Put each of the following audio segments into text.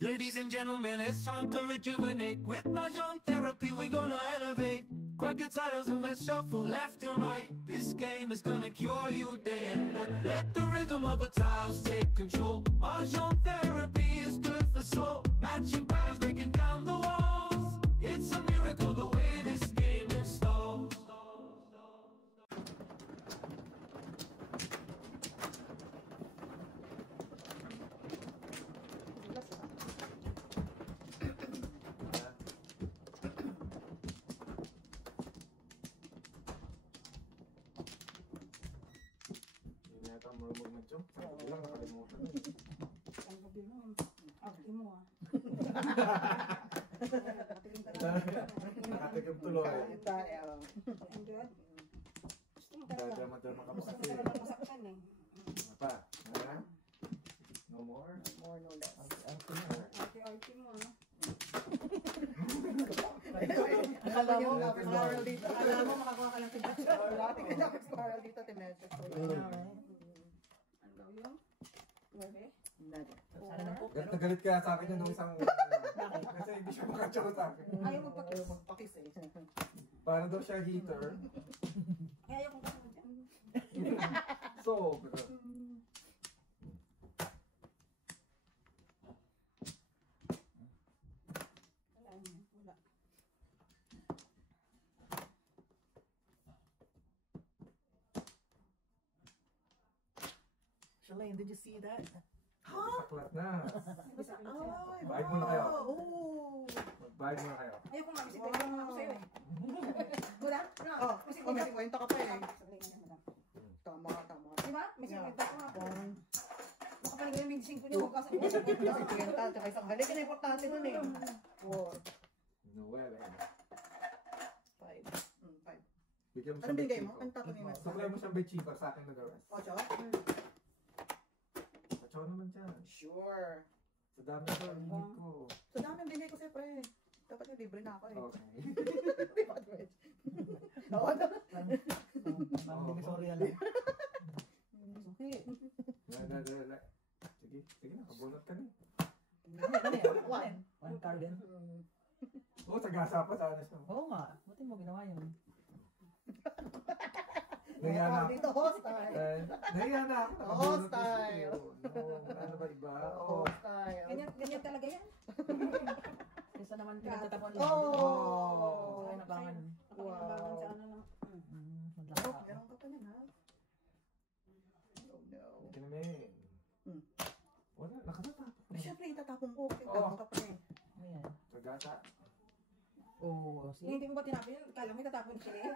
Ladies and gentlemen, it's time to rejuvenate. With Mahjong therapy, we're gonna elevate. Grab your titles and let's shuffle left and right. This game is gonna cure you day and night. Let the rhythm of the tiles take control. Mahjong therapy is good for soul. Matching patterns, breaking down the walls. It's a miracle the way this game installs. Yata marunong mag-jump. Sabi lang, nakalimutan. Ang sabi mo, arte mo ah. Nakatigam tuloy. Ang good. Gusto mo talaga. Drama-drama ka pa Gusto mo kasi. talaga masaktan eh. Ano pa? Ha? No more? More no less. Arte mo ah. Akala mo, spiral dito. Akala mo, makakuha ka lang si Batch. Wala, tingin ako spiral dito, Timedyo. Ano daw yun? 9? Sana na po. Galit na galit kaya sa akin yung nung isang... Kasi hindi siya makachow sa akin. Ayaw magpakis. Magpakis eh. Para daw siya heater. Ayaw kong kasama dyan. So, Wala. Shalane, did you see that? saklat na. Ay, Bayad muna kayo. Oh. Magbayad muna kayo. Ayaw kong mabisip. Ayaw kong ako sa'yo eh. Wala? Wala. Oh, may 50 ka pa eh. Sabi nga niya, madam. Tama ka, tama. Diba? May 50 ako nga po. One, Nakapaligay yung 25 niyo. Huwag ka sa 50, tsaka isang balik. Yan ang importante nun eh. 4, Noel. 5. 5. Bigyan mo Anong siyang binigay mo? bechiko. Anong tatanungin mo? Suklay mo siyang bechiko sa akin nag-arrest. 8? Pachow naman dyan. Sure. Sa dami ko, hindi ko. So dami ang binigay ko sa'yo, pre. Dapat yung libre na ako eh. Okay. Di ba, Twitch? Oo, Sorry lang. Sige, sige na, kabunot ka na. One card din. Oo, sagasa pa sana siya. Oo nga. Buti mo ginawa yun. Nahiya na ako. Dito, hostile. Nahiya na ako. Hostile. Ano ba iba? Hostile. Ganyan talaga yan. Kesa naman pinagtatapon lang. Oh! Ay, nabangan. Nakapangabangan sa ano lang. Madlaka Oh, ako. meron ka pa na ha? Oh no. Kinamin. Wala, nakatatapon. Siyempre, itatapon ko. Kasi Oo. tapon ka pa eh. Ayan. Sagasa. Oo, see? Hindi mo ba tinapon yun? Kala mo itatapon siya eh.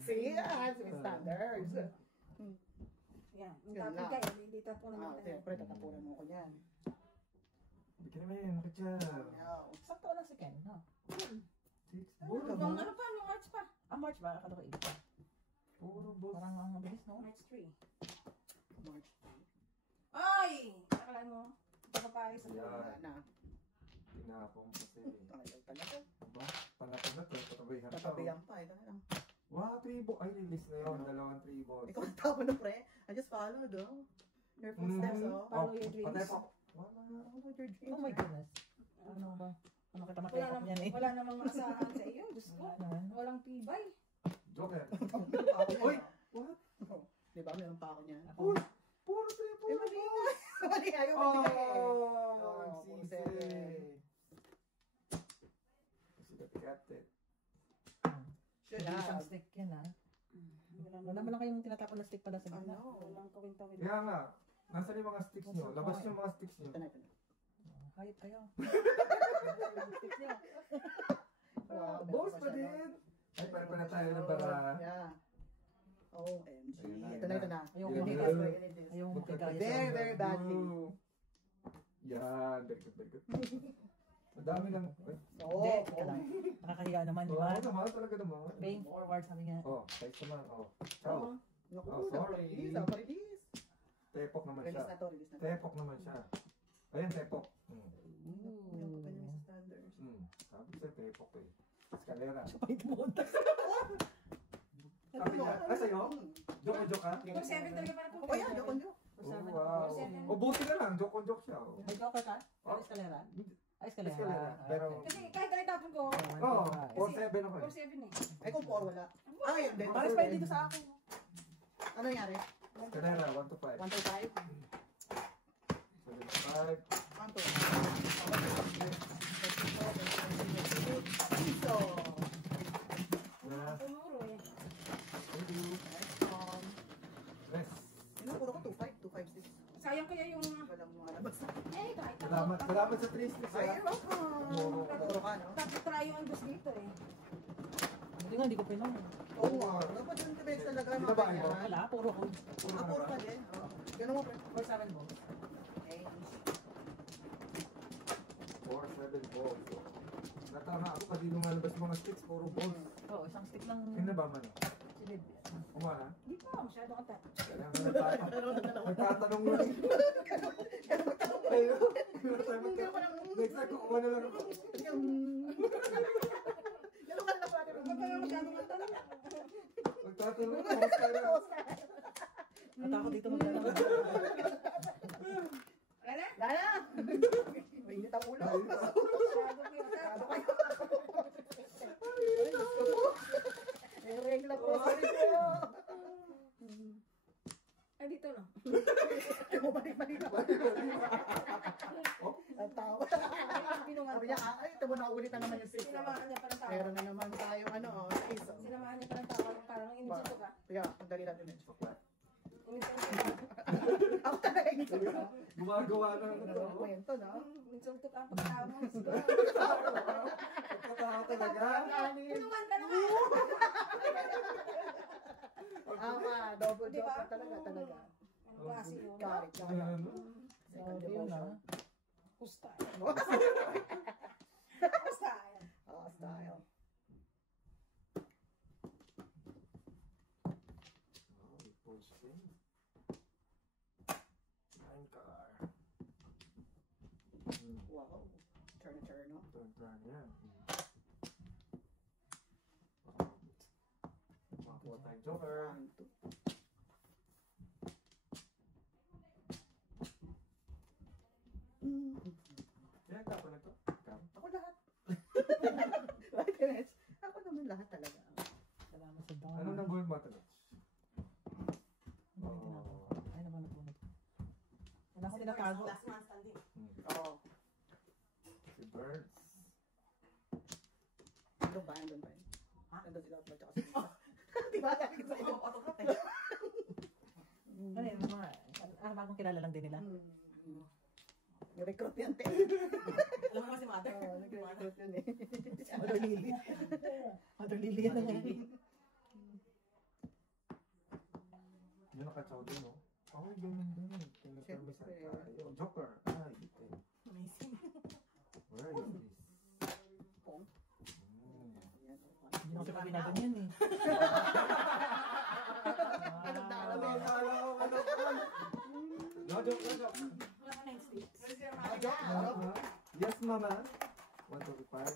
See, that's my standards. Yan. Nung Yun tapon lang. ka eh. Hindi tapunan Ah, natin. siyempre, tatapunan mo ko yan. Kinamin, bakit dyan? No. Sakto lang si Ken, no? Puro Nung ano pa? Nung March pa. March ba? Akala ko April. Puro boss. Parang ang mabilis, no? March 3. March. Ay! Akala mo. Papapayos ako. Wala Yan. na. Tinapon kasi. Tagal talaga. Ba? Panatag na to. Patabayhan ka. Tatabihan pa eh. Talagang. Wow, tribo. Ay, release na yun. Dalawang tribo. Ikaw ang tapon na pre. I just followed though. Your footsteps oh. Follow your dreams. Patay pa. Wala. Follow your dreams. Oh my goodness. Ano ba? Ano kita matayok niyan eh? Wala namang maasahan sa iyo. Diyos ko. Ano? Walang tibay. Joker. Uy! Uy! What? Di ba? Meron pa ako niyan. Uy! Puro tribo. Eh, mali nga. Mali ayaw mo Oh! Oh, Sisi. Kasi cat. Should Hindi isang have. stick yan, ha? Wala mo lang kayong tinatapon na stick pala sa gitna. Ano? Walang kawin-tawin. Kaya nga, nasaan yung mga sticks nyo? Labas yung mga sticks nyo. Ito na, ito na. Hayop kayo. Stick niyo. Wow, Boss meron pa siya, din! Ay, pala na tayo ng bara. Yeah. OMG. Ayun na, Ito na, ito na. Ayoko Yun, hindi yun. kasi. You need this. Ayoko kagaya Very, sa... very badly. Yan, very good, very good. Madami lang. Ay, Oo. Hindi, teka lang. Nakakahiya naman, di ba? Oo naman, talaga naman. Paying forward, sabi nga. Oh, size naman. Oh, ciao. Naku, Oh, sorry. Release. Tepok naman Release na siya. to, release na to. Tepok naman siya. Ayan, tepok. Yung pa pa niya sa standards. Sabi siya, tepok eh. Escalera. Pahit mo. Sabi niya, sa'yo? Joke ka? Kung 7 talaga para po. Oh, yeah, joke on joke. Sa Oh, akin, wow. 4-7. O, buti na lang. Joke on joke siya. Oh. May joker ka? Oh. Escalera? Ay, Escalera, escalera. pero... Kasi kahit na itapon ko, Oo, 4-7 ako eh. 4-7 eh. Ay, kung 4 wala. Ah, yun din. Maras pa yun dito sa akin. Ano nangyari? Escalera, 1 to 5. 1 to 5. 7 to 5. 1, 2. Piso. Yeah. Tumuro eh. Thank you. Rest. Ano, puro ko 2, 5, 2, 5, 6. Sayang kaya yung... Walang malabas. Eh, kahit ako. Salamat. Salamat sa 3 sticks. Ay, ah. welcome. Puro ka, no? Tapos try yung Angus dito eh. Hindi nga, hindi ko pinom. Oo nga. Dapat yung tibig talaga. Di ba ba mga ito? ganyan. Wala, puro ko. Ah, puro ka din. Oo. Ganun mo, pre. For 7 balls. Okay. 4-7 balls. So, natama ako kasi lumalabas mga sticks, puro balls. Oo, isang stick lang. Sino ba man? Silid. Umana? Hindi pa, masyado ka ta. Nagtatanong mo rin. Ayun. Next time, kukuha na lang ako. Ganun ka na pala. Huwag ka na masyado ka talaga. Nagtatanong mo, basta na. At ako dito maglalaro. Wala na? Lala! Mainit ang ulo. Masyado kayo ka. May regla po. Sorry po. Ay, dito no. Bumalik-balik na. Ang tawa. Sabi niya, ay, ito mo naulit na naman yung sis. Sinamahan niya pa ng tao. Meron na naman tayo, ano, sis. Sinamahan niya pa ng tao. Parang inisito ka. Kaya, pagdali natin yun. Inisito ka. Ako talaga yung sis. Gumagawa na Ano ang kwento, no? Inisito ka ang pagkama. Pagkatawa talaga. Tulungan ka naman. Double Di job ba? ka talaga, talaga. Ang klase yun. Got it, got it. Ano? Second Grabe yun, demotion. Pusta. Pusta. Ah, style. Wow. Turn, no? Turn yan. Makakuha tayong joker. 1, 2. Kaya tapo na to. Ako lahat. Right, Ines? Ako naman lahat talaga. Salamat sa dami. Ano nang buhay mo ito? Ano yung tinatago? Ay, naman napunod. Wala akong tinatago. Last man standing. Oo. Si Birds. Andun ba? Andun ba? Ha? Andun sila at magtsaka sila. Diba? Dahil ko sa iyo. Ano yun, mga bagong kilala lang din nila. Ni-recruit yan, te. Alam mo kasi mother. Oo, nag-recruit yun eh. Mother Lily. Mother Lily yan ang Yun nakatsaw din, no? Oh, ganun din. Tinaservice Siyempre. tayo. Joker. Ah, dito. amazing. Where is this? Pong. Hindi na kasi pag ginaganyan eh. Anong Ano, dalawa? ano? No, joke, no, joke. Wala ka na yung sticks. Yes, mama. 125.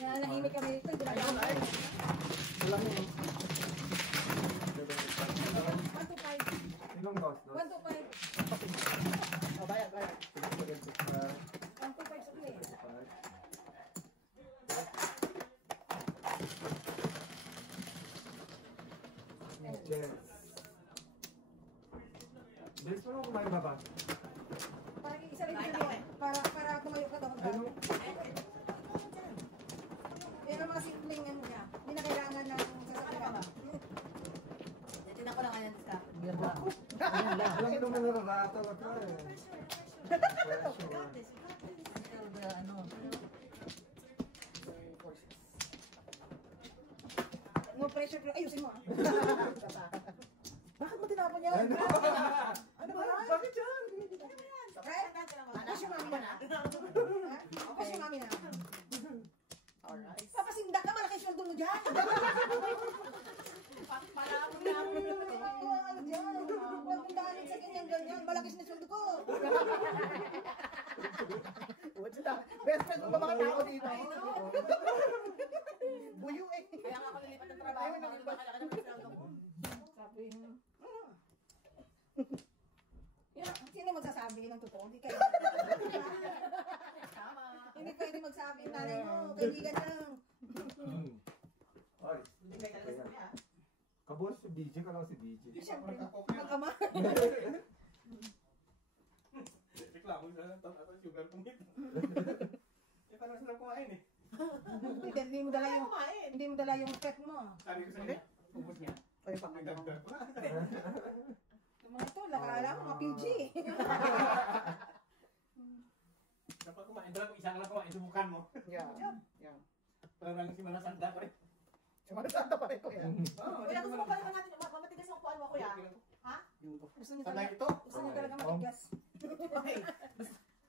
Nahimik kami dito. Ginagawa ko. Wala mo. 1-5. Sinong boss? 1-5. Oh, bayad, bayad. 1-5 sa play. Yes. Bilis mo naman kumain baba. Parang isa rin yun. Para tumayo ka daw. Ano? Pero mga simpleng ano niya. Hindi na kailangan ng sasakyan. Tinan ko lang ngayon sa Yan lang. Yan lang. Alam ko naman nararata ka eh. Pressure. Ano? No pressure. Pero ayusin mo ah. Bakit mo tinapon yan? Ano? Ano ba yan? Bakit yan? Right? Push yung mami na. Push yung mami na. Alright. Papasinda ka, malaki sweldo mo dyan. Para ako na ako. Ano dyan? Huwag mong daanin sa ganyan-ganyan. Malaki na sweldo ko. What's that? Best friend mo ba mga tao dito? Buyo eh. Kaya nga ako nilipat ng trabaho. Hindi ba kalaki ng friend ko? Sabi niya. Yan sino magsasabi ng totoo? Hindi kayo. Tama. Hindi pwede magsabi ng nanay mo. Kaibigan lang. Ay, Hindi kayo talaga sa kuya. kabos si BJ ka lang si BJ. Siyempre, mag-ama. Reklamo sa sugar kumit. Parang sarap kumain eh. Hindi mo dala yung, Kumain. hindi mo dala yung pet mo. Sabi ko sa kanya, ubos niya. Ay, pangalawa. Nagdagdag pa. Yung mga to, lakala ko, mga PG. Dapat kumain. Dapat isa ka lang kumain. Subukan mo. Yeah. Yeah. Parang si Manasanda pa rin. Sumasanda pa rin ko yan. Kuya, gusto mo pa naman natin, matigas yung upuan mo, kuya. Gusto niyo Sabay talaga, ito. gusto niyo talaga matigas. Okay.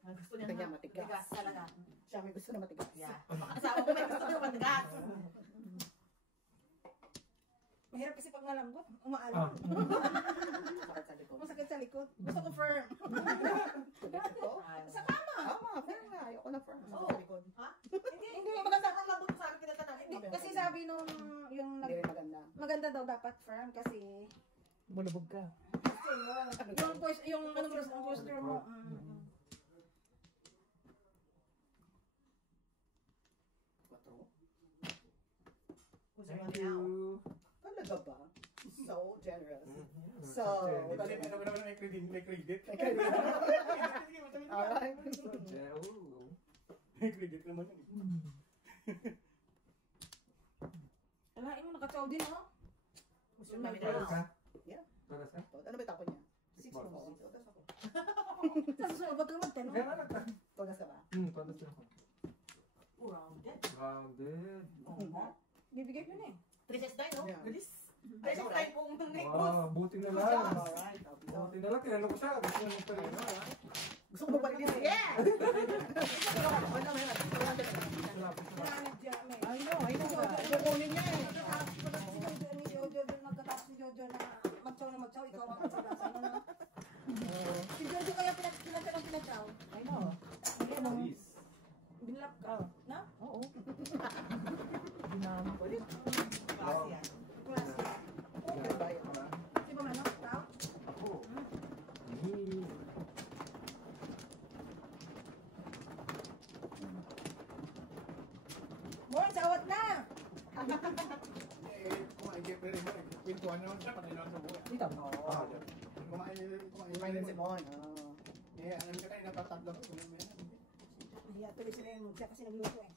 Gusto niya Kanya na. matigas. Matigas talaga. Siya may gusto na matigas. Yeah. Asawa ko may gusto niya matigas. Mahirap kasi pag malambot, umaalam. Sakit sa likod. Masakit sa likod. Gusto ko firm. Ito? Sa kama. Tama, firm nga. Ayoko na firm. Sakit sa likod. Ha? Hindi, Hindi, maganda ang lambot mo sa akin pinatanong. Hindi, kasi sabi nung, yung Hindi rin maganda. maganda daw dapat firm kasi, Bulubog ka. yung ano mo, ang posture mo. Thank you. Talaga ba? So generous. So, Dali, may naman may credit. May credit. alright. May credit naman yun. Alain mo, nakataw din, oh. Gusto namin Para na. sa? Yeah. Para sa? Ano ba yung tapo niya? Six Oh, balls. todas ako. Tapos sunod ba ito magtanong? Kaya na. Todas ka ba? Paano siya ako? Rounded. Rounded. Bibigay ko na eh. Princess Day, no? Yeah. Galis. Princess Day pong nag-post. Wow, buti na lang. Alright. Buti na lang, tinanong ko siya. Gusto niya magparin. Gusto mo ba rin? Yeah! Ano na yan? Nananag dyan, may. I know. Kukunin niya eh. Si Jojo, nagkatapos si Jojo na magsaw na magsaw, ikaw ang kasalasan. Ano? Si Jojo kaya pinagsaw. I know. Please. Binlap ka. Na? Oo. Dinami ko rin. Klase yan. Klase. Okay ba yun? Si ba manok? Tao? Ako. Ni. Boy, sawat na! Kumain kayo pero mo. Pintuan naman siya. Patay naman sa buhay. Dito. Oo. Kumain Kumain din si Mon. Eh, alam ka kayo natatatlo ko. Hiya tuloy sila yung siya kasi nagluto eh.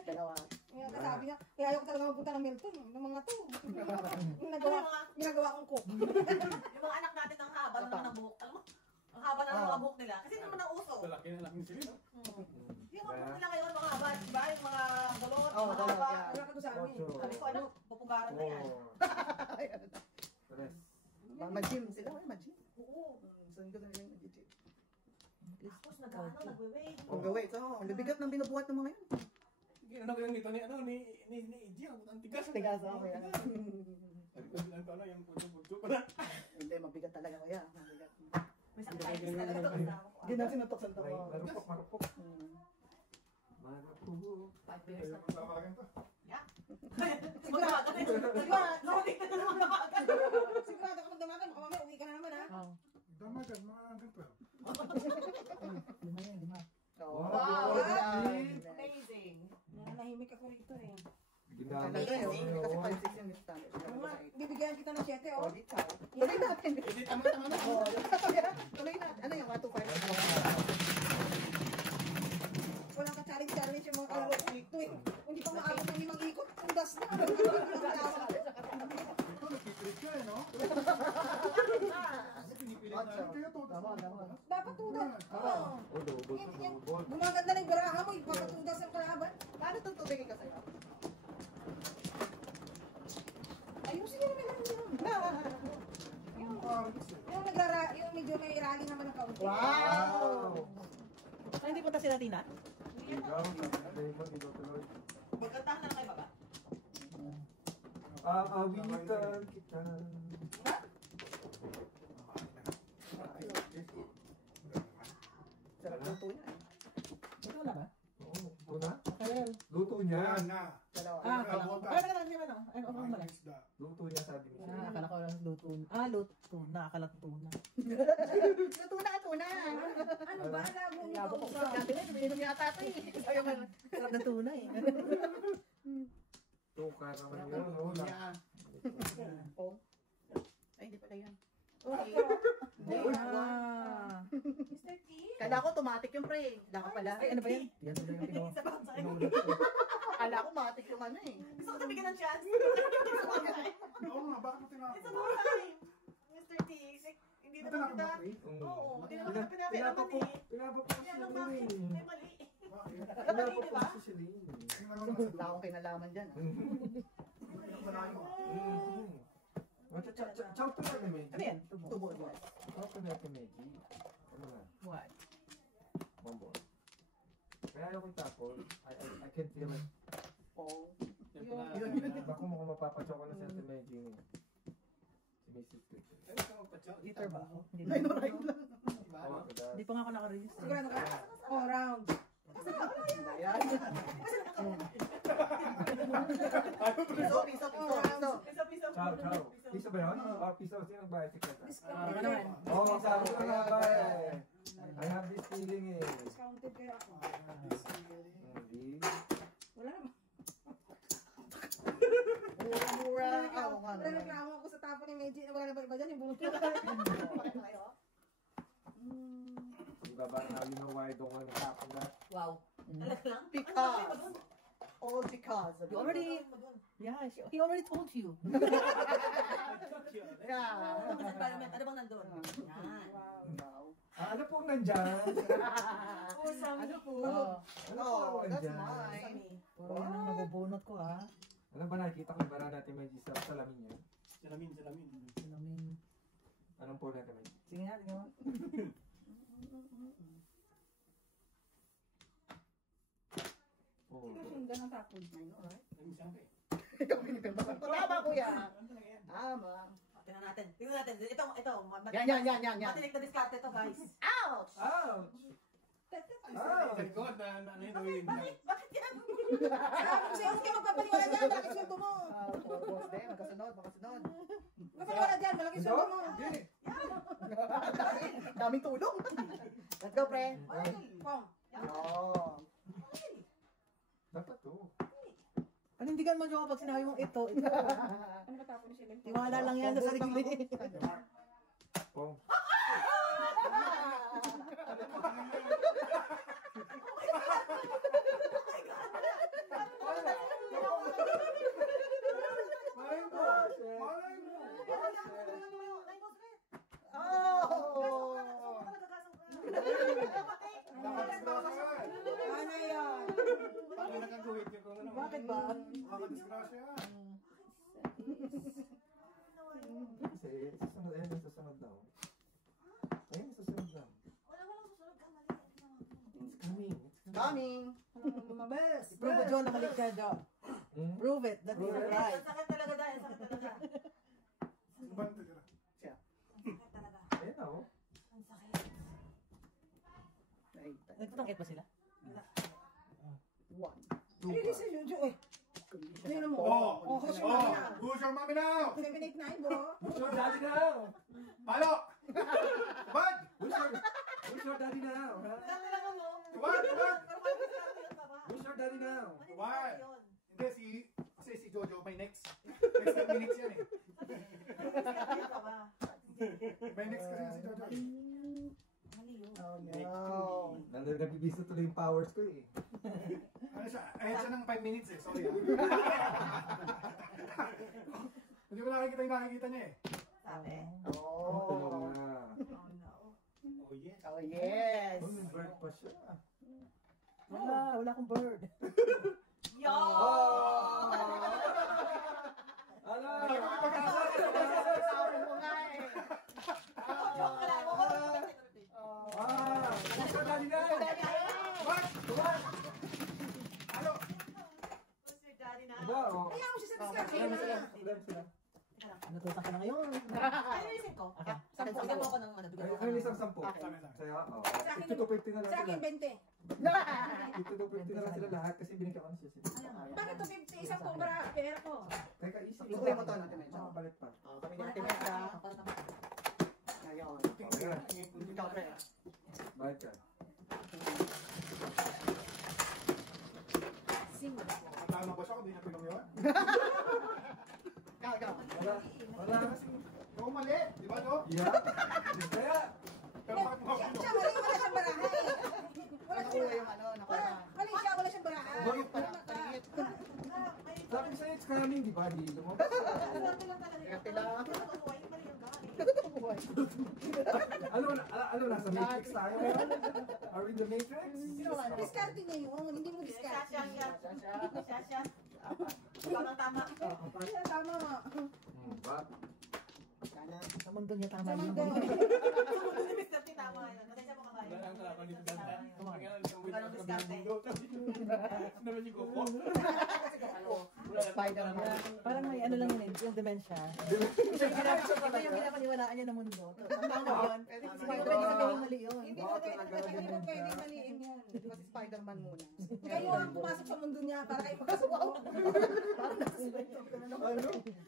Dalawa. Kaya kasabi niya, kaya ayaw ko talaga magpunta ng Milton. Ng mga to. Ginagawa kong cook. Yung mga anak natin ang haba ng mga buhok. Alam mo? Ang haba ng mga buhok nila. Kasi naman ang uso. Lalaki na lang sila. No? Yung mga buhok nila ngayon, mga haba. Diba? Yung mga galot, Oo, mga galot, haba. yeah. Wala ka to sa amin. Sabi ko, ano? Pupugaran na yan. Tres. Mag-gym sila. Mag-gym. Oo. Saan ko na yung mag-gym? Tapos nag-ano, nagwe-wait. Ang gawin. So, ang bigat ng binubuhat ng mga yun. Ginanong ko yung nito ni Iji. Ang tigas. Tigas ako yan. Sabi ko bilang ko ano, yung putso ko na. Hindi, mabigat talaga kaya. Mabigat. May sakit tayo talaga ito. Hindi na sinutok sa Ay, tawa. marupok. Marupok. 5 years na. Tawagan pa. Magdawagan na yun. Nahuli ka na naman nawagan. Sigurado ka magdamagan, baka mamaya uwi ka na naman ha. Damagan, mga ganito. Lima. Wow. Amazing. Amazing. Nahimik ako rito eh. Ginamit Talaga ko yun. yun. Kasi 5-6 yung standard. Ano nga, bibigyan kita ng 7 oh. Oh, di chow. Tuloy natin. Hindi, tama na. Oh, tuloy natin. Ano yung 1 to 5? Walang ka-challenge yung mga kalaro ko ito eh. Hindi pa maabot ng 5 ikot, undas na. Nagpipilit ka eh, no? Tama. Dapat tudas. Oo. Lubot. Gumaganda na yung baraha mo, ipapatudas ang kalaban. Paano itong tubigin ka sa'yo? Ayusin nyo naman lang yun. Yung medyo may rally naman ng kaunti. Wow! Ay, hindi punta sila Tina? Magkantahan na lang kayo baba. Aawitan kita. Sarap luto niya eh. Wala ba? Oo, ito na. Kaya, Luto niya. Dalawa. akala ko. Ay, ako mali. Luto niya sabi niya. Akala ko lang luto. Luto na. Akala ko tuna. Labo ko sa dati na, tuminom yata ito eh. Ayaw ka. Sarap ng tuna eh. Tukar naman yun. Oo na. Yeah. Oh. Ay, hindi pala yan. Okay. Mr. T? Kala ko automatic yung pre. Kala ko pala. Ay, ano ba yan? Yan na yung pinuha. Isa pa sa akin. Kala ko automatic yung ano eh. Gusto ko na bigyan ng chance. Isa pa sa akin. Oo nga, bakit mo Isa tinapos? pa sa akin. Mr. T, hindi Ito naman na kita. ako, Oo, hindi naman kita pinapiraman eh. Pinapapos Kaya na lang din bakit? eh. May mali. Bakit? Pinapapos si Celine. Wala akong kinalaman dyan. Chow to na ni Meji. Ano yan? Tubo. Chow to na ni Meji. Ano na? What? Bonbon. Kaya ayaw ko itapon. I can feel it. Oh. Bako mo kung mapapachow ko na si Ate Meji ni. Si Mrs. Quick. Liter ba ako? Hindi Ay, na. right lang. Oo, kada. Hindi pa nga ako nakaregister. Sigurado ka? Oh, round. Ayan. Piso. Piso. Chow. Piso ba yun? Oh, piso. Sino nagbayad si Kata? Ano naman? Oo, sabi ko nga ba eh. I have this feeling eh. Discounted kaya ako. Hindi. Wala naman. Mura. Oo nga. Wala reklamo ako sa tapo ni Meji. Wala na ba iba dyan? Yung bunot na. Di ba ba now you know why I don't want to tapon na? Wow. Talaga lang? Because. All because of You already... Yeah, he already told you. Yeah. Environment. Ano bang nandun? Yan. Wow. Ano pong nandyan? Oh, Sammy. Ano po? Ano Oh, pong that's nandyan? mine. Puro yun ang nabubunot ko ha. Alam ba nakikita ko yung bara natin may sa salamin niya? Salamin. Salamin. Anong po natin may? Sige nga, tingnan mo. Oh. Sundan ang tapon. I know, right? Salamin siyempre. Ikaw pinipin ba? Tama kuya. Tama. Tingnan natin. Tingnan natin. Ito. Yan. Matinik na diskarte to, guys. Ouch! Ouch! Sa likod na ano yun, gawin na. Bakit yan? Sabi ko sa'yo, huwag kayo magpapaniwala dyan. Malaki sweldo mo. Boss din, magkasunod. Magpapaniwala dyan. Malaki Ito? sweldo mo. Hindi. Daming tulong. Let's go, pre. Pong. Oh. Dapat to. Panindigan mo dyan pag sinabi mong ito. Ano ba tapon ni Sheila? Tiwala lang yan sa sarili. Pong. Malay mo! Oh! Ano yan? Paano nakagawin niyo kung ano? Bakit ba? Makakadisgrasya. Kasi susunod, ayun, susunod daw. Ayun, susunod daw. It's coming. Coming. Lumabas. Prove it, John, na mali ka, John. Hmm? Prove it, that is right. Sakit talaga dahil. Sakit talaga. Ano ba ito? Sakit talaga. Ayun na oh. Ang sakit. Nagtutangkit ba sila? One. Hindi si Jojo eh. Tingnan mo. Oh! Who's your mommy now? Who's your mommy now? 789 bro. Who's your daddy now? Palo! Bad! Who's your daddy now? Ha? Sakit talaga mo. Bad! Pero may diskarte yun, papa. Who's your daddy now? May Why? diskarte yun. Hindi, kasi si Jojo may next. Next 10 minutes yan eh. Diskarte yun, papa. May next kasi yan si Jojo. Mali yun. Oh, no. Nabibisto tuloy yung powers ko eh. Ano siya? Ahead siya ng 5 minutes eh. Sorry ah. Hindi mo nakikita yung nakikita niya eh. Sabi. Oh, tulog Oh. na. Oh, no. Oh yes. Oh, yes. Oh, may bird pa siya. Wala akong bird. Yo! Ano? Sabi mo nga eh. Joke ka lang. Ah! Who's your daddy now? What? Ano? Who's your daddy now? Diba? Oh. Kaya mo siya sa discussion Alam na. sila. Alam sila. Natutak ka na ngayon. Ano yung isip ko? Akin, Bigyan mo ako ng ano. Bigyan mo ako Ayun, ng... isang 10. Sabi. Sa'yo, oh. Sa akin, 52.50 na lang Sa akin, sila. 20. 52.50 na lang sila lahat kasi binigyan ko na siya sila. Bakit to 50? Isang kumbra. Pera ko. Teka, isip ko. Isuwi mo to, Ate Medyo. Makapalit pa. Kami ni Ate Meta. Ngayon. Okay. Ikaw, pre. Bayad ka. Kaka. Wala kasing... Ikaw mali, di ba no? Yeah. Kaya, Tapat mo. Siya, mali, wala siyang baraha eh. Wala Nakuha siya. yung ano, nakuha. Mali siya, wala siyang baraha. Bakit Pala, paligid. sabi sa'yo, it's coming, di ba? Di mo. Swerte lang talaga. Swerte lang. Natutuwa, yung mali yung gani. Ano, nasa Matrix tayo? Are we in the Matrix? Diskarte niya yun, hindi mo Siya, diskarte. siya, siya. Siya, siya. Ikaw ang tama. Kaya tama nga. Ba? Sa mundo niya tama Sa yun. mundo. Sumunod ni Mr. P, tama yun. Pasensya mo kabayan. Wala ang kalaban ni Danta. Tama yun. Anong diskarte? Naman yung kuko. Spider-Man. Parang may ano lang yun eh, yung dementia. Ito yung pinapaniwalaan niya ng mundo. Tama yun. Pwede si Pwede Spider-Man. sabihin mali yun. Hindi mo pwede maliin yun. Di ba si Spider-Man muna? Kayo ang pumasok sa mundo niya para kayo magkasuwa. Ano?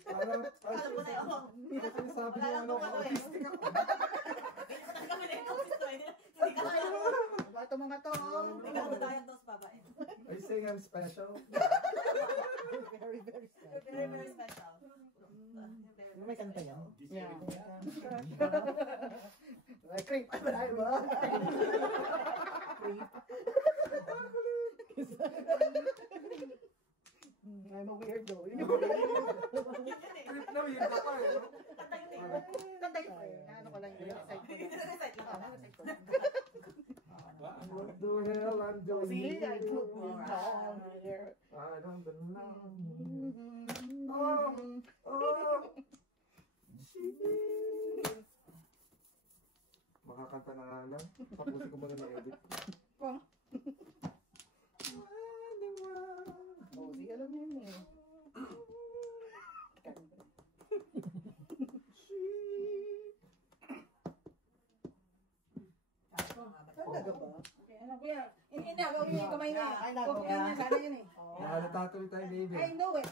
Parang, Alam ko na yun. sabi Wala niya, lang ano, kung ano eh. autistic ako. Kami na ito, Mr. P. Hindi ka kaya. Diba ito mga to? Hindi ka matayang dos pa ba eh. Are you saying I'm special? Very, very sad. Very, very special. May kanta yan. Yeah. Like creep. Ay, ba? I'm a weirdo. Trip na weird ka pa eh. Tanda yun. Ano ko lang yun. Recite ko lang. What the hell I'm doing See, I here? put my down here. I don't belong. Oh, makakanta na nga lang. Tapusin ko muna na-edit. Oh, see, alam niyo yun eh. Talaga ba? Ano kuya? Inagaw niya yung kamay niya. Ay, nagaw Okay niya, sana yun eh. Nahalata tayo, baby. I know it.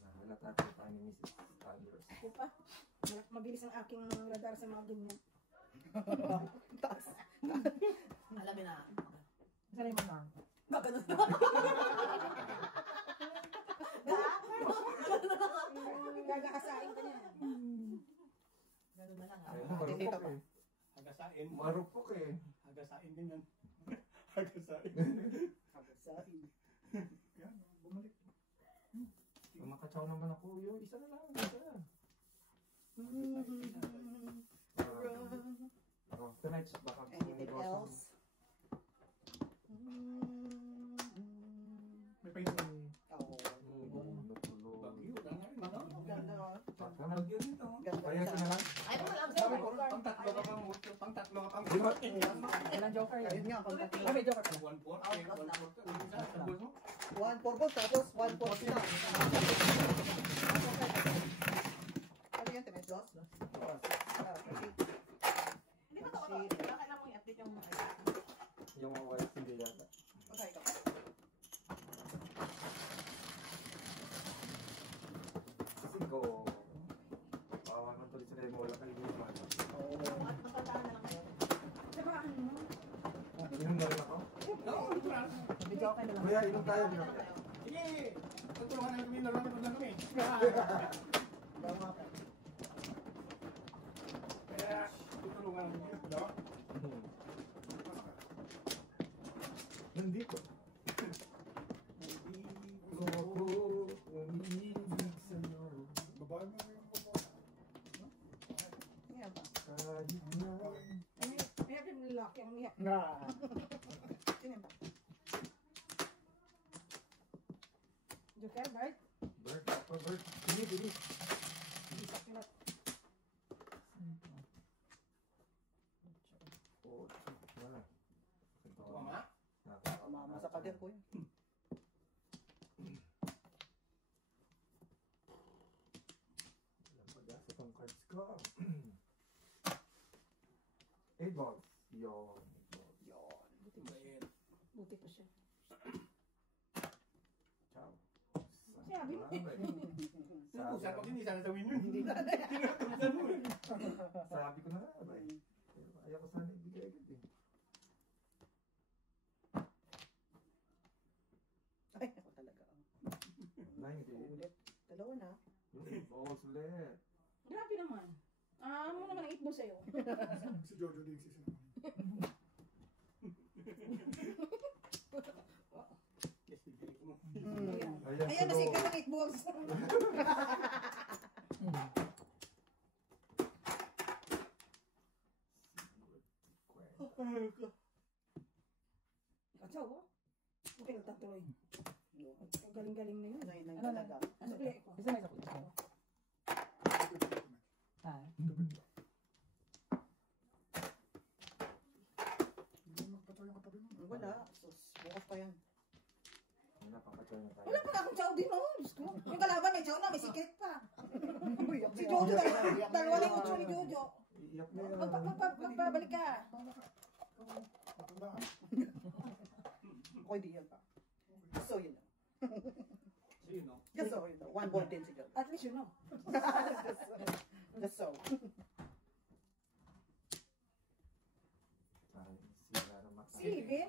Nahalata tayo ni Mrs. Anders. Diba? Mabilis ang aking radar sa mga ganyan. Alam mo na. Sanay mo na. Gaganon na. Gagaasain ka niya. Gano'n na lang. Ayun, marupok eh. Hagasain. Marupok eh. Hagasain din yan. Hagasain. Hagasain. Yan, bumalik. Makatsaw naman ako. Yo, isa na lang. Isa. Tonight, baka Anything else? May painting. Oo. Bagyo. Ganda rin, ano? Ganda. Bagyo nito. Ganda. Kaya ko na lang. Ay, wala ang Sabi joke. ko, pang tatlo ka pang muto. Pang tatlo ka pang Walang joker Ayun yun. nga, pagdating. Ah, may joker pala. 1-4. 1-4. 1 for both, tapos 1 for sila. Ano yan, Temet Loss? Hindi ba ito? Kailangan mo i-update yung Yung white hindi yata. Okay, ikaw. Kasi ko, pawan man tuloy sila yung wala kayo naman. matandaan na lang kayo. Diba ano? Inom na rin ako. May joker na lang. Kuya, inom tayo. Inom. Sige, tutulungan namin kami, nalaman lang kami. Daw nga pa. Kaya, tutulungan namin kayo. No? Nandito. Ako, umiibig sa'yo. Babae mo yung kuko. Ngayon pa. Kahit na. Kaya yung lalaki ang umiyak. Tingnan pa. Joker, Bart? Bert, ako, Bert. Bili, bili. Oh, wala. Ito, ama. Mama sa pader ko yun. Walang pag-asa pang cards ko. Eight balls. Yun. Bayit. Buti pa siya. Ciao. Sabi mo. Usan ko din, sana tawin yun. Hindi. Tinutusan mo eh. Sabi ko na nga, abay. Pero ayaw ko sana ibigay agad eh. Ay, ako talaga. na. Balls ulit. Grabe naman. Mo naman ang itbo sa'yo. Si Jojo din sisinungaling. Yes, bibili ko mo. Ayan, nasikat ang itbo. Katsaw, oh. Okay, nagtatuloy. Ang galing-galing na yun. Ngayon lang Ano na? talaga. Ano play ko? Isa may sakit ako. Ha? Hindi mo magpatay yung katabi mo. Wala. Sus, bukas pa yan. Wala, papatay na tayo. Wala pa akong chow din, oh. Diyos ko. Yung kalaban may chow na, may sikit pa. Uy, Si Jojo, dalawa lang yung chow ni Jojo. Iiyak na yan. Magpabalik ka. Matanda ka. Ako hindi yan pa. Just so you know. So, you know. Just so you know. One ball din si Jojo. At least you know. Just so. Parang sila na mata. Sige.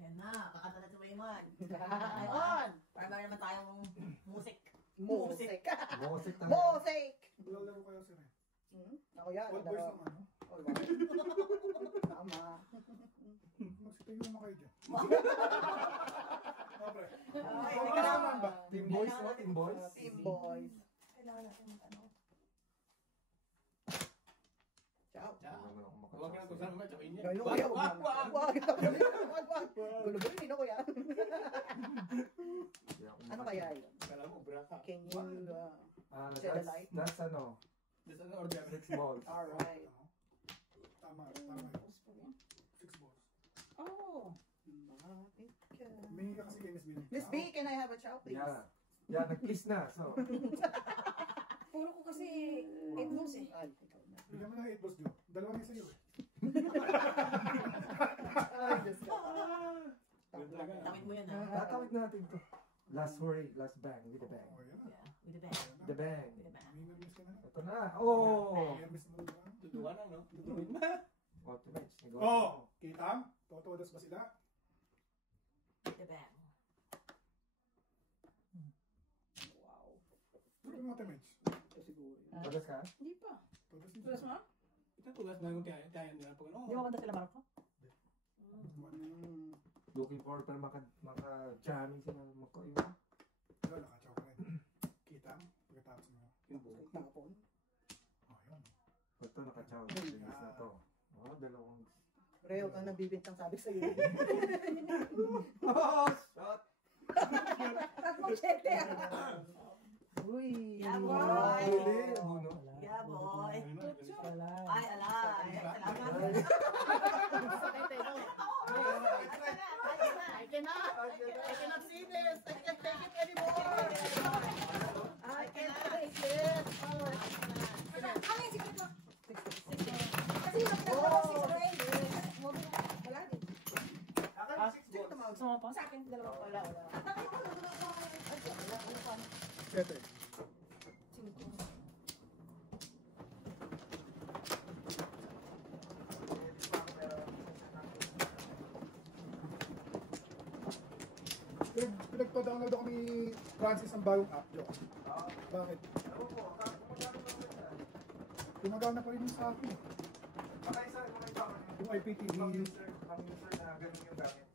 Ayan na, kakanta na si Wayman. Ayun. Para meron naman tayong musik. Musik. Musik talaga. Musik. Lalaro kayo sir eh. Ako yan. Old boys naman, no? All boys. Tama. Magsitayo naman kayo dyan. Pre. Ay, Ikaw naman ba? Team boys, no? Team boys. Team boys. Kailangan natin ano. Ciao. Hindi naman ako makasama. Huwag ka na kung saan naman, tsawin niya. Gayo Wag, kayo. wag, wag. Wag. Gulo-gulo din ako yan. Hindi ako Ano kaya yun? Kala mo, bra ka. Can you... That's ano, That's an order. 6 balls. Alright. Tama, tama yun. 6 balls. Oh. May ka kasi kay Miss B. Miss B, can I have a chow, please? Yeah. Yeah, nag-kiss na. So, Puro ko kasi itbos eh. Ay, ikaw na. Bigyan mo na 8 balls, Joe. Dalawa kayo sa'yo eh. Ay, Diyos ko. Tawid mo yan ha. tatawid natin to. Last worry, last bang, with the bang. Oh, yan na. Yeah, with the band. The bang. With the band. May nervous ka na. Ito na. Oh! Nervous na ba? Tutuwa na, no? Tutuwin mo. Ultimates. Oh! Kita? Totodas ba sila? With the band. Wow. Ano yung mga match? Ito siguro yun. Tagas ka? Hindi pa. Totodas Tulas mo? Ito tulas na yung tiyan nila. Pag ano, Di ba kanta sila Marco? Looking forward para maka-jamming sila. Maka-iwan. Wala, nakachaw ka rin. Kita? Pagkatapos mo. yung buo. Tapon. Oh, yun. Ito naka-chow. Linis na to. Oh, dalawang... Reo kang nabibintang sabi sa'yo. Oh! Shot! Tatlong sete ah. Uy! Yeah, boy. Hindi, buno. Yeah, boy. Wala. Ay, alay. Salamat. I cannot see this. I can't take it anymore. I can't take it. Ano yung sikit mo? Kasi yung nagdalawa si Ray. Wala din. Sige, tumawag. Gusto mo pa? Sa akin, dalawa wala. At ako yung dalawa. Sete. Pinagpa-download ako ni Francis ng bagong app, Joe. Bakit? Gumagana pa rin yung sa akin eh. Yung IPTV. Ang user na ganun yung gamit.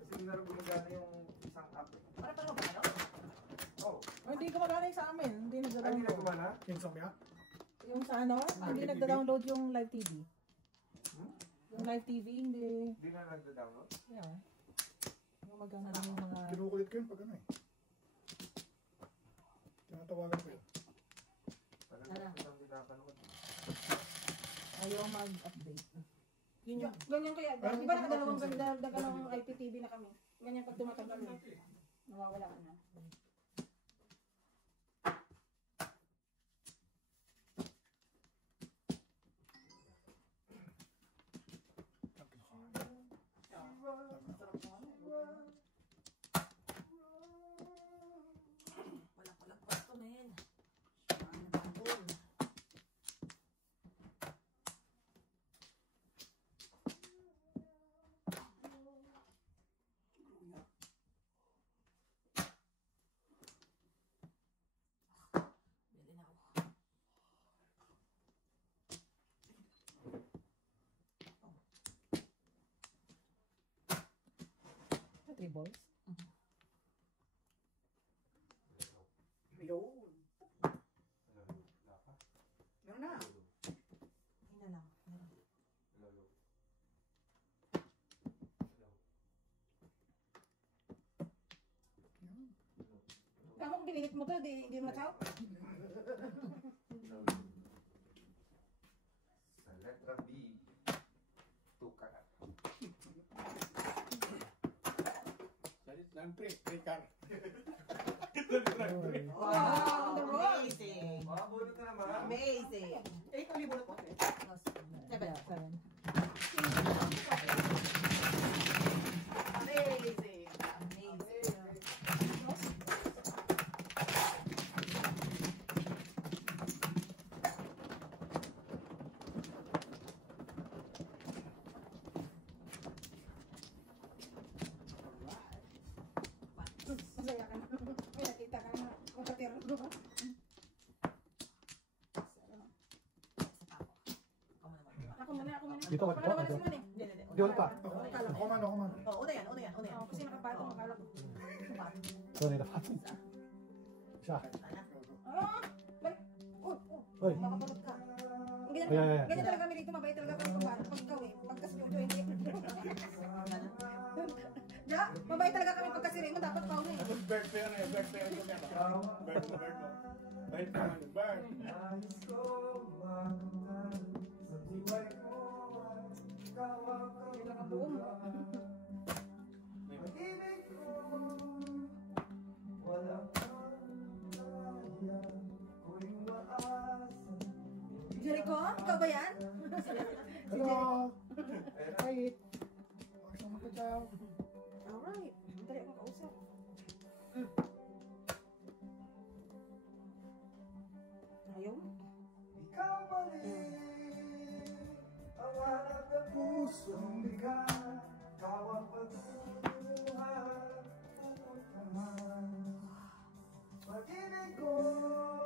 Kasi hindi na rin gumagana yung isang app. Para pa ba? Oh, Hindi gumagana yung sa amin. Hindi ay, hindi na nagda-download. gumana? Insomnia. Yung sa ano, hindi nagda-download yung live TV. Yung live TV, hindi. Hindi na nagda-download? Yeah. Gumagana lang yung mga... Kinukulit ko yun pag ano eh. Tinatawagan ko yun. Talagang isang pinapanood. Ayaw mag-update. Yun yung, ganyan kaya. Di ba nakadalawang dalawang IPTV na kami? Ganyan pag tumatagal na. Nawawala ka na. Walang pasto, men. Ano ba doon? balls? Yun. Meron na. Yun na lang. Ako kung binigit mo to, hindi mo matsaw. Sa letra B, tukar. Siyempre, pre-car. Wow, amazing. Bulot na naman. Amazing. Eh, ikaw libulot mo. Yeah, 7. Amazing. Masaya ka na. May nakita ka na. Magkatira. Ako muna. Dito ka, Pangalawa na dito. si Man eh. Di ulit pa. Ako man. Oh, una yan. kasi nakapatong akala ko. Sorry, nakapatong. Siya. Ah! Balik. Hoy. Makapulot ka. Ganyan, Ayan. ganyan talaga kami dito. Mabait talaga kami pag ikaw eh. Pagka si Jojo hindi. Ja, mabait talaga kami pagka si Raymond. Dapat pao na eh. Tapos bird pa yan eh. Bird pa yan. Bird mo. Bird pa yan. Bird. Nais ko makamtan sa buhay ko at ikaw ang Yun lang ang buo mo. pag-ibig ko. Walang kaya ko'y maasa. Jericho, ikaw ba yan? Hello. Wait. Huwag siyang magkataw. Alright. Dali akong kausap. Ayaw? Ikaw pa rin ang hanap ng pusong bigat. Ikaw ang pagtutuhan, pupuntahan. Pag-ibig ko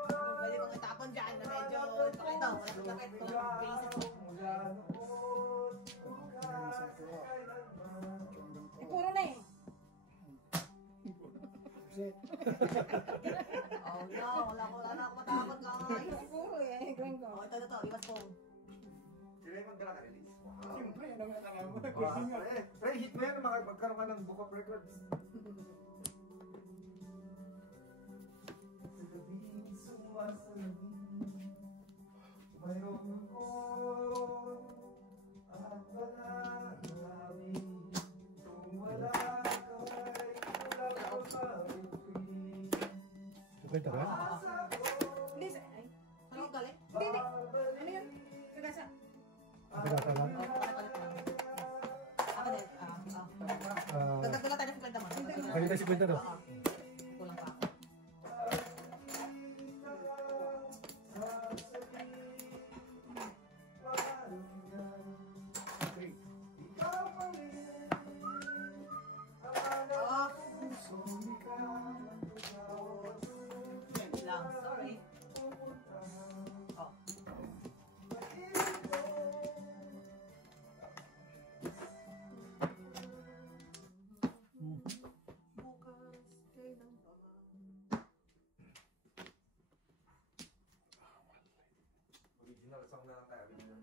Pwede kong itapon dyan na medyo pakita. Walang lapit ko. Basic ko. mula noon hanggang kailanman. Eh, puro na eh. Oh no, wala na ako matakot guys. Puro eh. Gawin ko. Oh, ito. Iwas ko. Si Raymond ka naka-release. Wow. Siyempre, ano nga tanong mo? Pre, hit mo yan. Magkaroon ka ng book of records. Sa gabing sumasalamin, mayroon ako at pananalamin. Kung wala ka ay wala ka ma-free. Kwenta ka? Asa ko Hindi, ay. Ano yung galing? Hindi. Ano yun? Kagasa. Kagasa lang. Ako din. Dagdagan tayo ng kwenta mo. Kaya tayo si kwenta no? Kulang pa. Wait lang. Sorry. Oh. Original song na lang tayo. Original.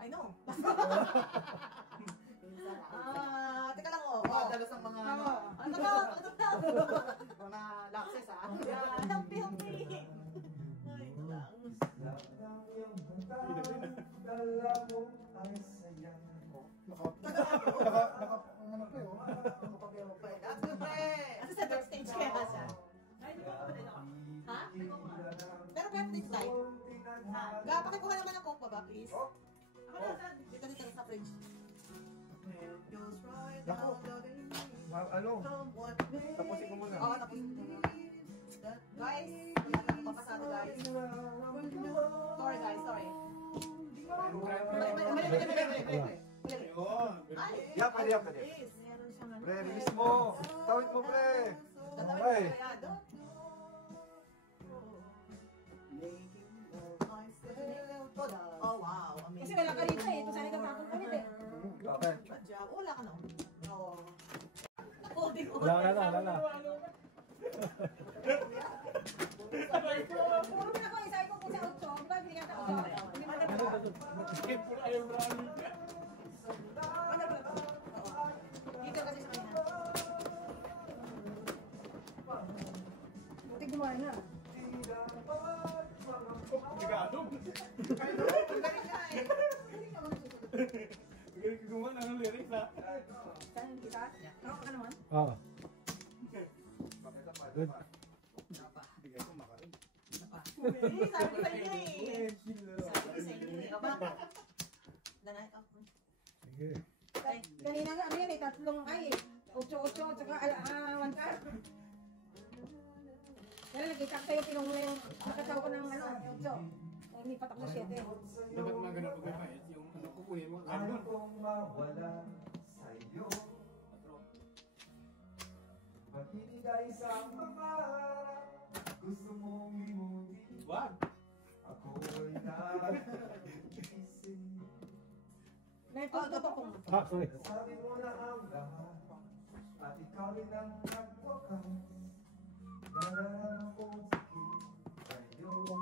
I know. Teka lang oh. Dalos ang mga ano. Ano na? Mga lapses ah. Happy. Ay, ito lang. Lahat ng iyong handa, dala mo ay saya. Ano pa yun? That's good, pre. Kasi sa third stage kaya siya. Ha? Pero pwede this time. Pakikuha naman ng coke ba, please? Dito sa fridge. Naku. Ano? Tapusin ko muna. Oo, tapusin ko muna. Guys, wala na akong papasado, guys. Sorry, guys, sorry. Mali. Ay, Yeah, pwede. please. Meron siyang ano. Pre, release mo. Tawid mo, pre. Tatawid ko Ay. kaya doon. Making all my Wala na. Puro na ako, isa ko po sa 8. Di ba, binigyan ka ako sa 8. Skip po ayaw na ano. Ano ba ito? Oo. Dito kasi sa kanya. Buti gumawa na. Ligado. Galing nga eh. Gumawa na ng lyrics ha. Saan yung kita? Ako ka naman? Oo. Good. Eh, sabi ko sa inyo eh. Sabi ko sa inyo eh. O ba? Danay ako. Sige. Kanina nga, ano yan eh, 3 ay eh. 8, tsaka 1 car. Kaya nagkita ko sa'yo, pinungulo yung nakataw ko ng 8. Lipat ako sa 7. Dapat mga ganun po kayo. Yung ano kukunin mo. Ayaw kong mawala sa'yo. Magbibigay sa pangarap. Gusto mong limutin. Wag. Ako'y nag-isip. Ito pa po. Sorry. Sabi mo na ang lahat. At ikaw rin ang nagwakas. Nararamdaman kong sakit sa'yo.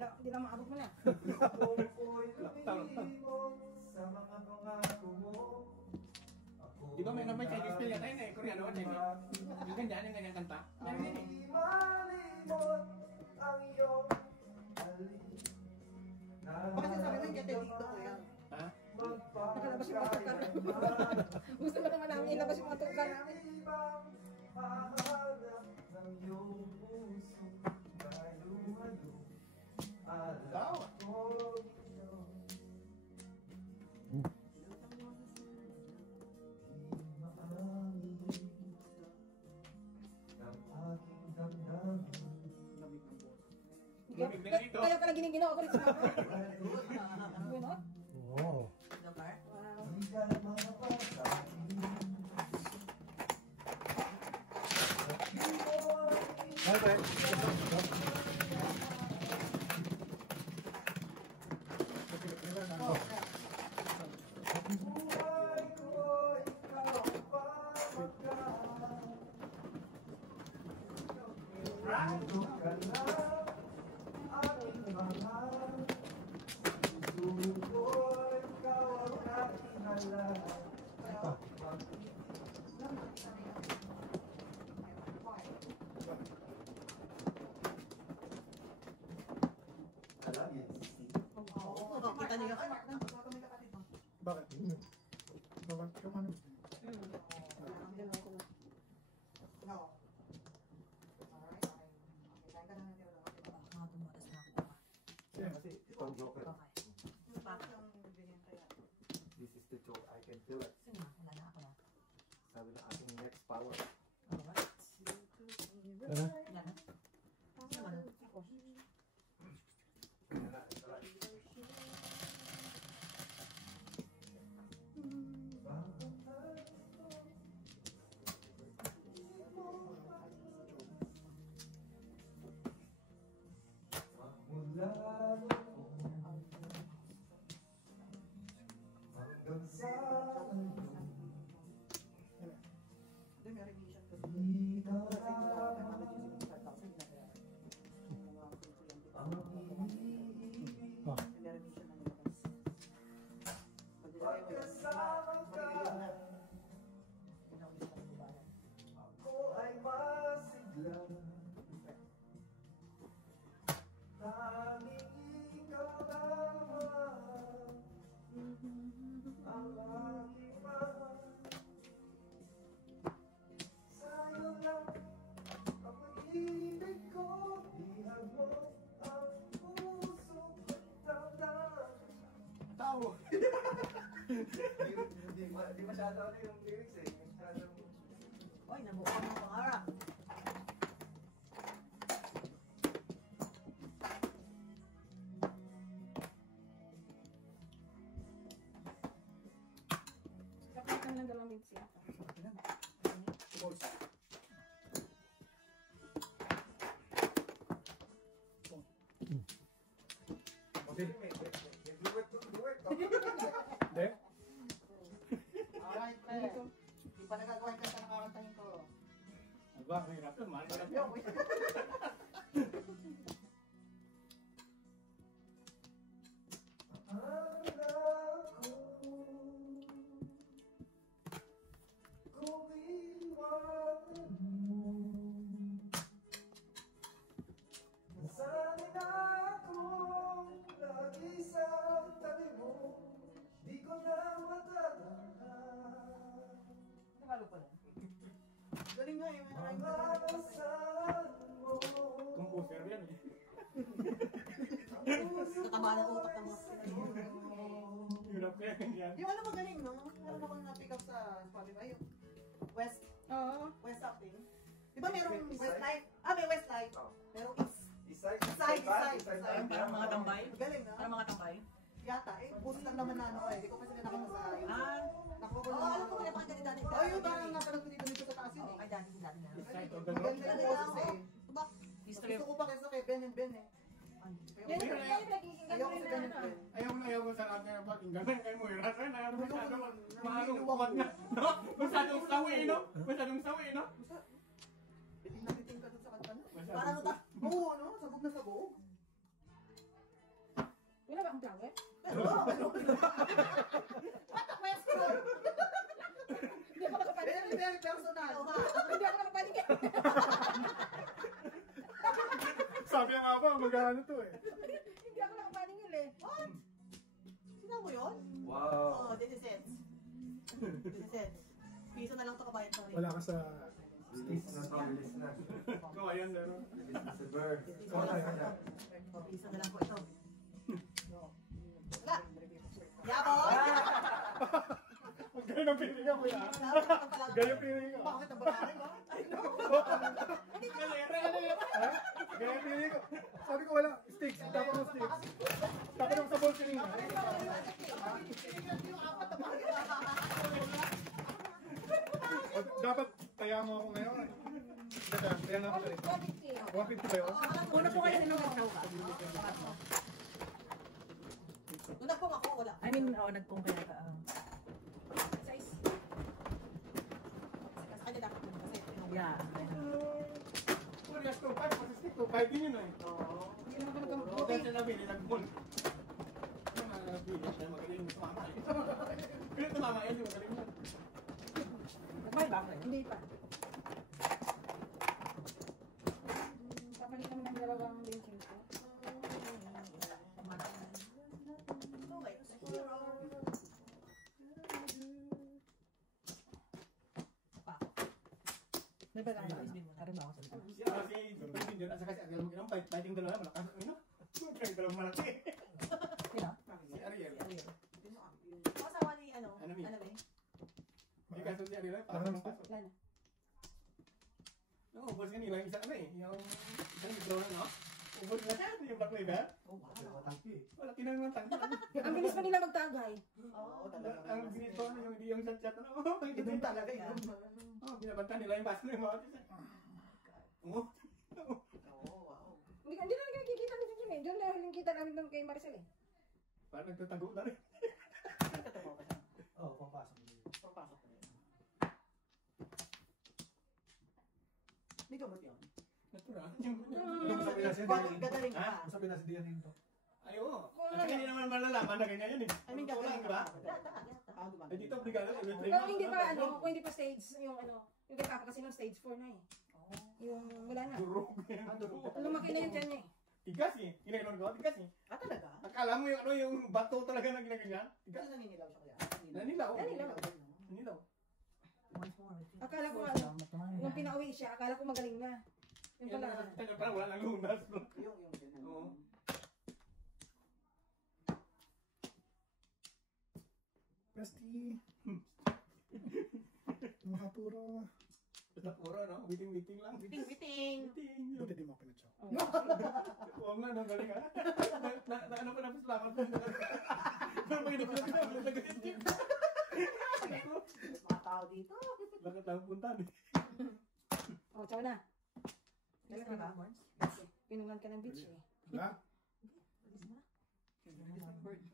Hindi lang maabot mo na. Ako'y lumilipot sa mga pangako mo. Di ba may Chinese film yata yun eh? Koreano at Chinese. Yung ganyan, yung ganyang kanta. Meron yun eh. Di malimot ang iyong halik. Bakit sabi mo yung gete dito kuya? Ha? Nakalabas yung mga tukar. Gusto mo naman namin ilabas yung mga tukar namin. Mahanap ng iyong puso. Layo-layo. Alam ko ito. Di maangin ng aking damdamin. Kaya pala giniginawa ko rin sa mga. Ganon? Oo. Dabar? Wow. Di ka mapapagsabi. Okay. Buhay ko, ikaw ang pamagkaan. Nandun ka na, aking mahal. Puso ko, ikaw ang nakihalal. Oo, kita niyo. Bakit? Bakit? Ano? Kasi itong joker, Bakit yung bibigyan kaya? this is the joke, I can feel it. Sige na, wala na ako na. Sabi ng ating next power. Ano? Wala na. Sige na. Mula noon hanggang sa ngayon, Hindi, may revision ko. di ka ang iniibig. Ah. May revision na nilabas. Pagkasama ka, ako ay masigla. Tanging ikaw lamang ang aking mahal. Sa'yo lang ang pag-ibig ko, ihag mo ang puso ko't damdamin. Tao. Hindi masyado ano yung lyrics eh. Masyado. Oy, nabuo ng pangarap. Kapit kami ng 2 minutes yata. Hindi? Alright, pre. Di pa nagagawa yung kanta ng Ba, mahirap yun. Mahirap yun. Galing nga eh. Composer yan eh. Tataba ng utak ng mga Hirap kaya yan. Yung ano magaling, no? Meron akong na-pick up sa Spotify. Yung West. Oo. West something. Di ba merong Westlife? Ah, may Westlife. Merong East. Isay. Parang mga tambay. Galing, no? Parang mga tambay. Yata, eh. Boost lang naman na ano eh. Di ko kasi nakita sa YouTube. Nakuha Oo, alam ko wala pang ganito dati. Oh, yung parang napanood ko dito sa taas yun eh. Ay, dati na. Side o Maganda gano'n. yung boses eh. History Gusto ko pa kasi kay Ben and Ben eh. Yan yung nagkikinggan Ayaw ko ko si rin Ben na and ano. Ben. Ayaw ko sa akin na pakinggan. Kaya mo yung rasa na masyadong kumat nga. No? Masyadong sawi, no? Masyadong sawi, no? Biting na biting ka dun sa kanta no? Parang Oo, no? Sabog na sabog. Wala ba akong flower? What a question! Hindi ako nakapaningin. Very, very personal. Hindi ako nakapaningin. Sabi nga ba, mag-ano to eh. Hindi ako nakapaningin eh. What? Sino mo yun? Wow. Oh, this is it. This is it. Piso na lang to kabayan, sorry. Wala ka sa... Bilis na. Ikaw, ayan, pero. Bilis na bird. Piso na lang po ito. Wala. Yabon! Ang galing ng piling ka, kuya. Galing ang piling ka. Bakit ang babae ba? Ay, no. Ha? Galing ang piling ka. Sabi ko wala, sticks. Dapat ng sticks. Dapat ng sabon kanina. Dapat taya mo ako ngayon. Teka, taya na ako rin. 150 ba yun? Una po kayo nilungaw ka. Nung nagpong ako, wala. I mean, nagpong kaya ka. Size. Sa kanya dapat yun kasi. Yeah. Purias to, 5, pati stick to, 5 din yun eh. Oo. Hindi naman ka nagkamot. Oo, dahil sa nabili, nagpun. Ano mga nabili, siya magaling mo tumama. Pero tumama yan, di magaling mo. Nagmay ba ako? Hindi pa. Papalit naman ng dalawang benching ko. May ba ano? Ano ba ako sa likod? Siya kasi, pwede dyan, asa kasi agad mo ginang, fighting dalawa, malakas ang ino. Kaya dalawang malaki. Sino? Si Ariel. Kasawa ni ano? Ano, Mi? Ano ba? Hindi kaso si Ariel, Ano naman? pasok. Wala na. No, ubos kanina, yung isang ano eh, yung isang libro na, no? Ubos na siya, yung Black Label. Oh, wow. Wala, tinanong ng tangki. Ang bilis pa nila magtagay. Oo, talaga. Ang ginito, yung hindi yung chat-chat, ano? Oh, Ibig talaga yun. oh, binabanta nila yung pass na yung mga office. Oo. Oo, wow. Hindi na nakikita ni Jim eh. Diyan na huling kita namin doon kay Maricel eh. Parang nagtatago na rin. Totoo ba siya? Oo, papasok. Papasok na yun. May gamot yun. Natural. Ano sabi na siya? Gagaling ka. Ano sabi na si Dian dito? Ay, oo. Kasi hindi naman malalaman na ganyan yan eh. I mean, gagaling Di ba? ka. Eh, dito, obligado. Pero hindi pa ano, kung hindi pa stage yung ano, yung kay Papa kasi nung stage 4 na eh. Yung wala na. Durog. Lumaki na yung tiyan niya eh. Tigas eh. Kinailan ko, tigas eh. Ah, talaga? Akala mo yung ano, yung bato talaga na ginaganyan? Tigas. Kasi naninilaw siya kaya. Nanilaw. Nanilaw. Nanilaw. Akala ko ano, nung pinauwi siya, akala ko magaling na. Yung Yan pala, na, tayo parang wala nang lunas. bro. Yung. Oo. Pesti. Mga puro. Basta puro, no? Biting-biting lang. Biting-biting. Biting. Buti di mo pinatsaw. Oo nga, no, galing ha. Ano pa na salamat mo. Pero pag hindi ko na nag-isip. Mga tao dito. Bakit lang punta eh? oh, tsaw na. Alam ka ba, Mons? Pinungan ka ng beach eh. Wala?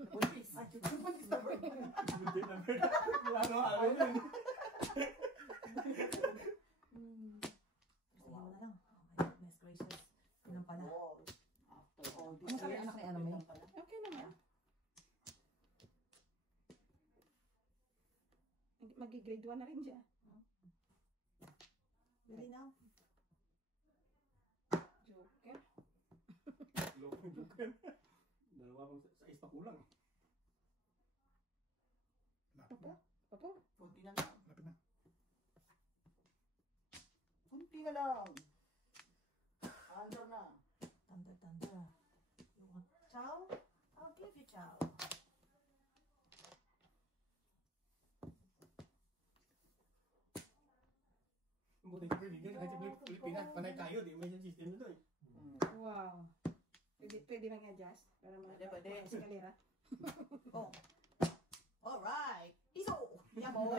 Buntis. Buntis na bird. Hindi na bird. Ano, yun. Ano kami anak ni Anime? Okay naman. Mag-grade 1 na rin siya. Dali na. Joker. Loko yung Joker. Dalawa kong sa isa kulang. Lapit na. Opo. Kunti na lang. Lapit na. Kunti na lang. Under na. Tanda. You want chow? I'll give you chow. Buti sa Pilipinas, kahit sa Pilipinas, panay tayo, di may system nito eh. Wow. Pwede lang i-adjust para Pwede. eskalera. Oh. Alright. Piso. Yeah, boy.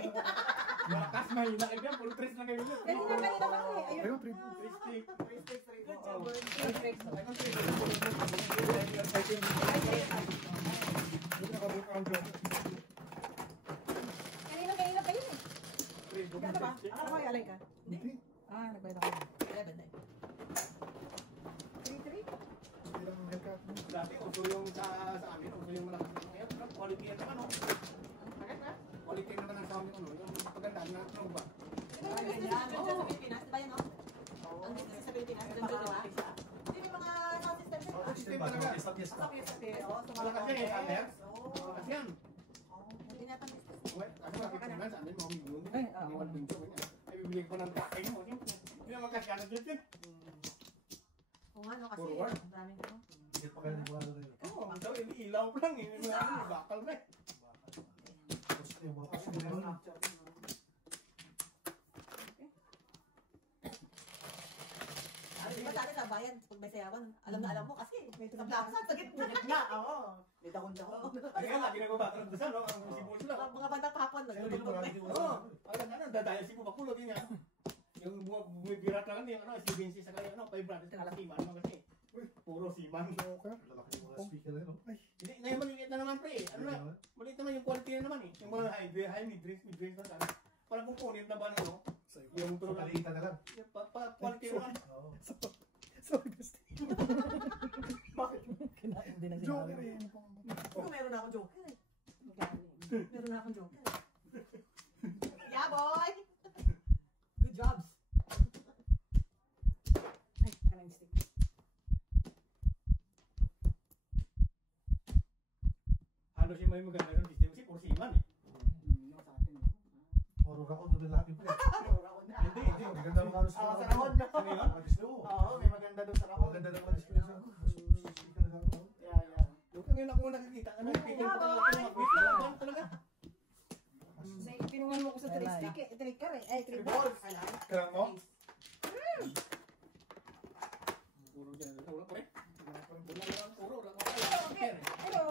Malakas, mahina kayo dyan, puro tres lang kayo dyan. Kanina pa eh. Ayun. Ayun, trip. Tres stick. Good job, boy. Yung nakabuk ang job. Kanina pa yun eh. Gano'n ba? Stick. Ano ba alay ka? Hindi. Ah, nagbayad ako. 11 na. 3-3? Hindi lang ang haircut. Dati, uso yung sa amin, uso yung malakas. Ngayon, quality yan naman, oh. Quality naman ang sa amin, ano, yung pagandaan na, ano ba? Ang business sa Pilipinas, di ba yan, no? Ang business sa Pilipinas, doon dalawa. Hindi may mga sound system sila. System talaga. Malakas yan, eh, camera. Malakas yan. Hindi na pang business. Well, kasi nakikita sa amin, mga milyon. Ay, Ang iwan din ko, ganyan. Ay, bibigyan ko ng tracking mo. Hindi naman kasi ano dyan. Oo nga, no, kasi Forward. ang daming ano. Hindi pa kayo nagwala rin. Oo, ang tawag, ilaw lang eh. May mga ano, bakal na eh. Tapos yung mga kasi meron. Di ba dati sa bayan, pag may sayawan, alam na alam mo kasi may tablasan sa gitna. Oo. May dahon-dahon. Kasi nga, lagi nagbabatang ng dasal, no? Ang sibol sila. Mga bandang kahapon, nagtutulog. Oo, parang ano, dadaya si Pupakulo, din yan. Yung bumibira talaga yung ano, si Vinci sa kaya, ano, 5 brothers na kalakiman naman kasi. Puro siman. Okay. Lalaki yung mga speaker na yun. Oh. Ay. Hindi, ngayon maliit na naman pre. Ano na, maliit naman yung quality na naman eh. Yung mga high, mid-range na sana. Parang component na ba na, no? Yung tulad lang. Palitan na lang. Quality naman. Oo. Sorry, Gusti. Bakit? Kinain din ang Joker sinabi. eh. Pero meron na akong joker eh. Magaling. Meron na akong joker. Yeah, boy! Good jobs. Ay, kalang stick. Halos yung may maganda ng system kasi puro siman eh. Yung sa atin. Puro rakon doon lahat yung pre. Hindi, hindi. Maganda ang kanos Sa rahon na. Ano yun? Oo, may maganda doon sa rahon. Maganda naman yung speaker sa speaker na lang. Yeah. Yung ngayon ako nakikita, ano yung speaker ko talaga, mag-wait lang, ano talaga. Pinungan mo ko sa trick eh. Tricker eh. Ay, trick Balls. Kaya mo? Puro dyan, wala pre. Wala lang, puro, wala lang. Speaker eh. Hello.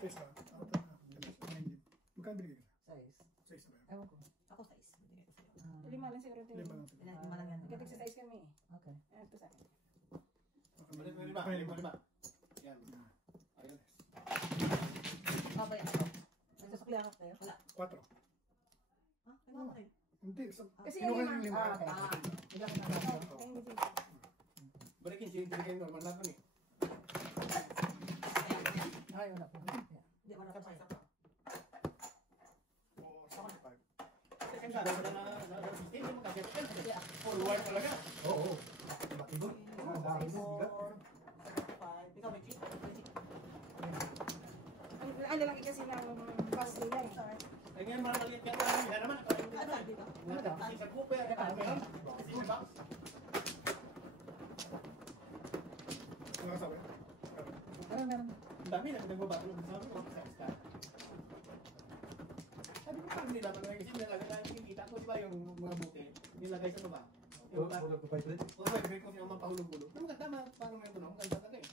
Face na. Magkano binigay ka? Size. 6 na ba yun? Ewan ko. Ako size. Binigay ko sa'yo. Lima lang siguro. 5 lang. Lima lang yan. Nag-exercise kami eh. Okay. Ito sa akin. Lima. Yan. Ayun. Babay ako. Nagsasuklihan ako tayo. 4. Ha? Kailangan ko rin. Hindi. Kasi Kinuha yung yung lima. 5. okay. Ah. Ilang na lang. Ay, hindi sige. Balikin siya, hindi kayo normal na eh. Ay, wala po. Yeah. Hindi, wala ka pa. Oo, sa akin 5. Second sa system, yung magkakita. Forward talaga. Oo. Makibot. Ang dami mo. Five. Ikaw, may cheat? May cheat. Ang lalaki kasi ng bus nila eh. Ay ngayon, maliit ka lang. Yan naman. Ano, di ba? Kasi sa Cooper, meron. Kasi sa box. Ano ka sabi? Meron. Ang dami na nagbabato ng sabi ko sa isa. Sabi ko parang nila talaga kasi nilagay na nakikita ko diba yung mga buke nilagay sa baba. Yung ba? Wala ko 5 rin. O vibrate ko yung mapahulog-hulog. Ang maganda paano may tulong. Ang ganda talaga eh.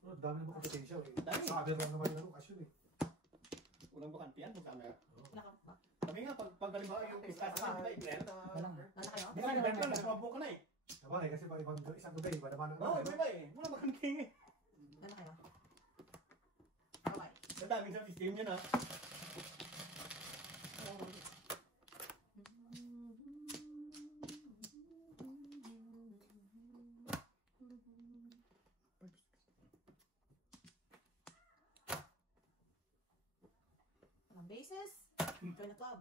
Pero dami naman ko potential eh. Dami. Sabi lang naman yung okasyon eh. Walang bakanti yan kung camera. Wala ka pa. Sabi nga pag halimbawa yung pista sa diba i-blend? Walang. Wala kayo? Di ba i-blend ka na, sumabok ka na eh. Sabagay kasi pag ibang isang lugay, iba naman ang Oo, iba eh. Wala bakanti eh. Wala kayo? Okay. Ang daming sa system yun ha. aces. Join the club.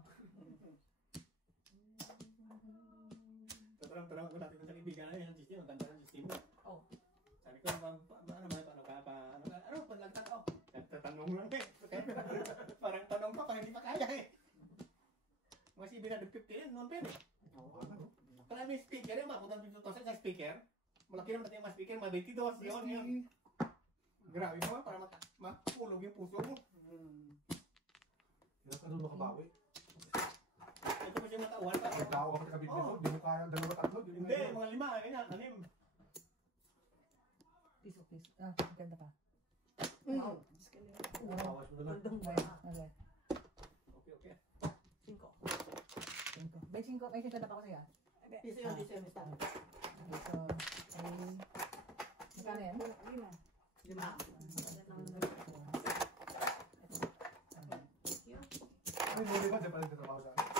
Tarang ako natin sa kaibigan na yung system, ang ganda ng system mo. Oh. Sabi ko, paano panlagtan ko? Nagtatanong lang eh. Parang tanong pa, parang hindi pa kaya eh. Mga si Binadog 50 yun, noon pa yun eh. Kaya may speaker eh, mapunta 2,000 sa speaker. Malaki naman natin yung mga speaker, mga 22, yun. Grabe naman, para mapulog yung puso mo. Ilan ka doon makabawi? Ito pa siya matauhan pa. Nagdawa ka sa kabit nito, di mo kaya, 2-3, di mo Hindi, mga 5, ganyan, 6. Piso. Ah, ganda pa. Wow. Bawas mo na lang. Okay. Okay. 5. 5. May 5 na pa ako sa'yo. Piso yun, piso yun. Okay, so, magkano yan? 5. Ay, muli ba? Diyan pala nagtatrabaho sa akin.